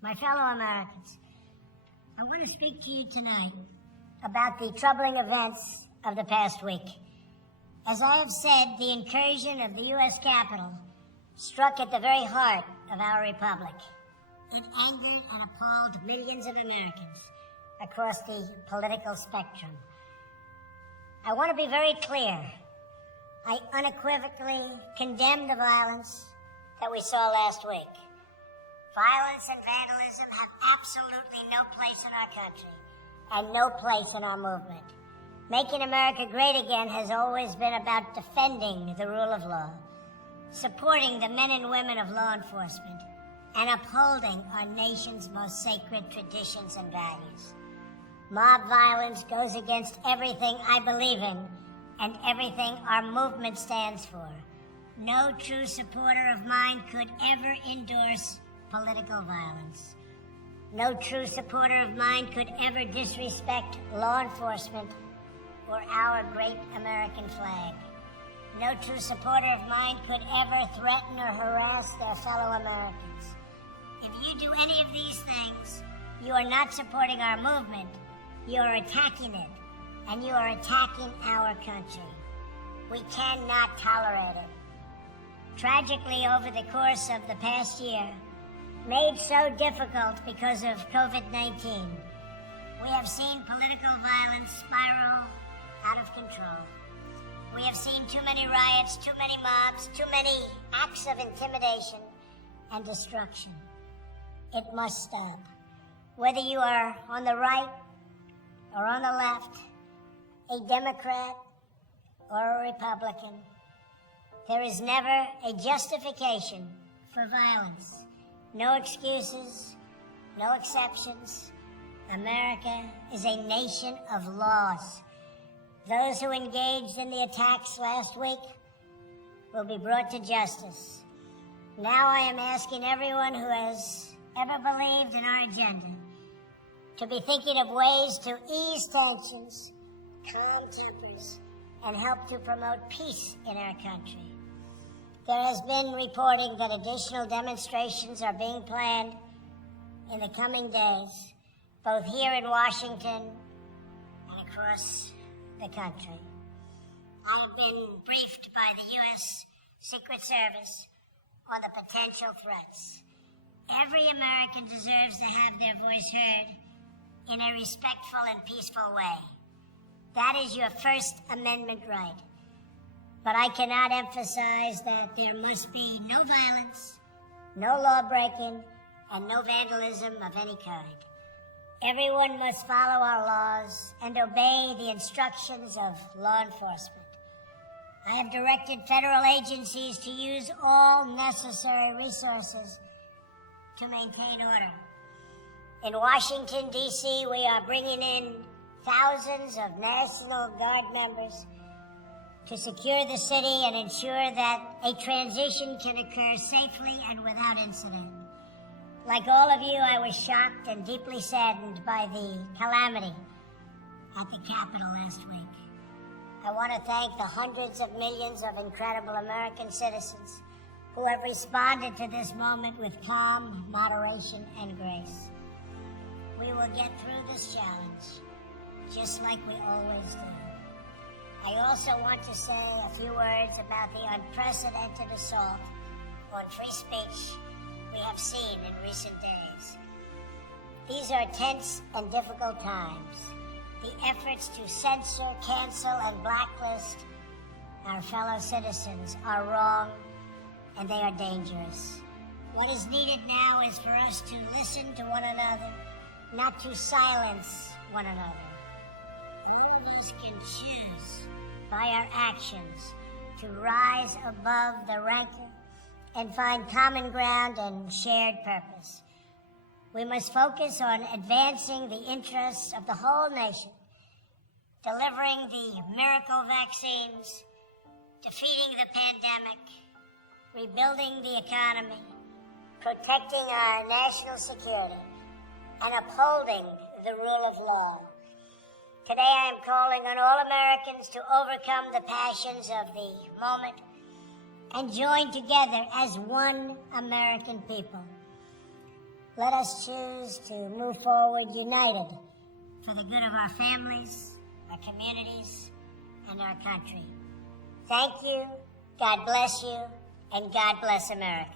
My fellow Americans, I want to speak to you tonight about the troubling events of the past week. As I have said, the incursion of the U.S. Capitol struck at the very heart of our republic. It angered and appalled millions of Americans across the political spectrum. I want to be very clear. I unequivocally condemn the violence that we saw last week. Violence and vandalism have absolutely no place in our country and no place in our movement. Making America great again has always been about defending the rule of law, supporting the men and women of law enforcement, and upholding our nation's most sacred traditions and values. Mob violence goes against everything I believe in and everything our movement stands for. No true supporter of mine could ever endorse political violence. No true supporter of mine could ever disrespect law enforcement or our great American flag. No true supporter of mine could ever threaten or harass their fellow Americans. If you do any of these things, you are not supporting our movement. You are attacking it, and you are attacking our country. We cannot tolerate it. Tragically, over the course of the past year, made so difficult because of COVID-19, we have seen political violence spiral out of control. We have seen too many riots, too many mobs, too many acts of intimidation and destruction. It must stop. Whether you are on the right or on the left, a Democrat or a Republican, there is never a justification for violence. No excuses, no exceptions. America is a nation of laws. Those who engaged in the attacks last week will be brought to justice. Now I am asking everyone who has ever believed in our agenda to be thinking of ways to ease tensions, calm tempers, and help to promote peace in our country. There has been reporting that additional demonstrations are being planned in the coming days, both here in Washington and across the country. I have been briefed by the U.S. Secret Service on the potential threats. Every American deserves to have their voice heard in a respectful and peaceful way. That is your First Amendment right. But I cannot emphasize that there must be no violence, no law-breaking, and no vandalism of any kind. Everyone must follow our laws and obey the instructions of law enforcement. I have directed federal agencies to use all necessary resources to maintain order. In Washington, D.C., we are bringing in thousands of National Guard members to secure the city and ensure that a transition can occur safely and without incident. Like all of you, I was shocked and deeply saddened by the calamity at the Capitol last week. I want to thank the hundreds of millions of incredible American citizens who have responded to this moment with calm, moderation, and grace. We will get through this challenge, just like we always do. I also want to say a few words about the unprecedented assault on free speech we have seen in recent days. These are tense and difficult times. The efforts to censor, cancel, and blacklist our fellow citizens are wrong, and they are dangerous. What is needed now is for us to listen to one another, not to silence one another. All of us can choose by our actions to rise above the rancor and find common ground and shared purpose. We must focus on advancing the interests of the whole nation, delivering the miracle vaccines, defeating the pandemic, rebuilding the economy, protecting our national security, and upholding the rule of law. Today I am calling on all Americans to overcome the passions of the moment and join together as one American people. let us choose to move forward united for the good of our families, our communities, and our country. Thank you, God bless you, and God bless America.